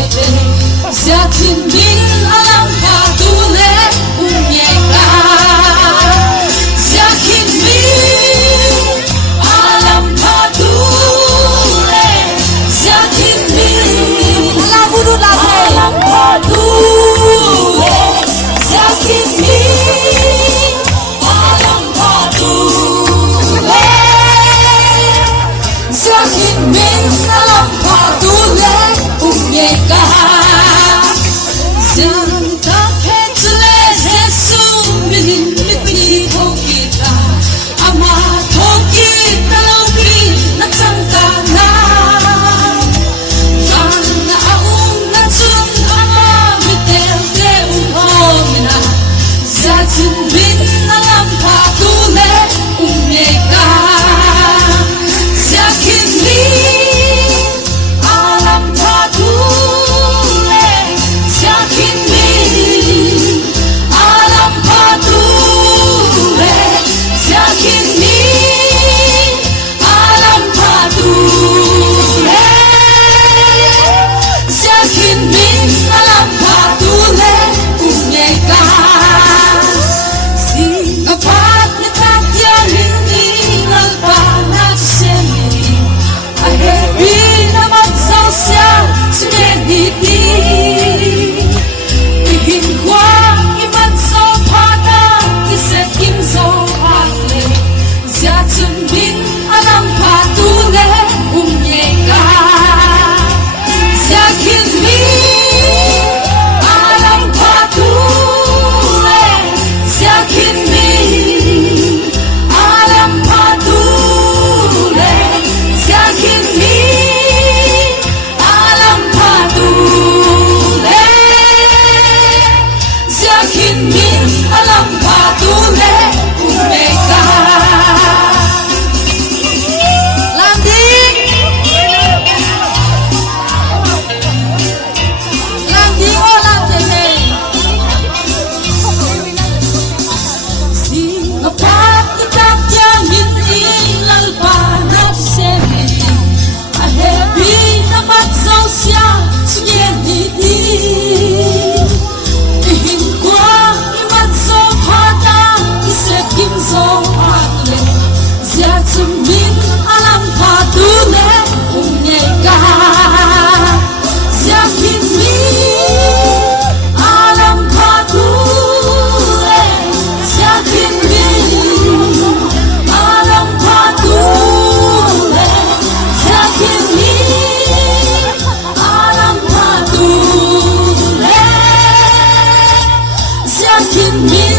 Siatin min alam patule umyeka. Siatin min alam patule. Siatin min alam patule. Siatin min alam patule. Siatin min alam patule umyeka. Santa Petule Jesu min mitni hokita ama hokita lopi nagsanta na sana aung natsun ama mitel te umhomina Siatin min alam patule umyeka. Siatin min alam patule. Siatin min alam patule. Siatin min alam patule. Siatin min alam patule umyeka. Singapat na kakyanin nilalpanat semi ahebi na magsasya sinediti ihingwa iman so pata isekim so patle. Siatin min alam patule umyeka. Siatin min alam patule. Siatin min alam patule. Siatin min alam patule. Siatin min alam patule umyeka. Landing, landing o landing. Singapat na kakyanin nilalpanat semi ahebi na magsasya sinediti ihingwa iman so pata isekim so patle. Siatin min alam patule umyeka. Siatin min alam patule. Siatin min alam patule. Siatin min alam patule. Siatin min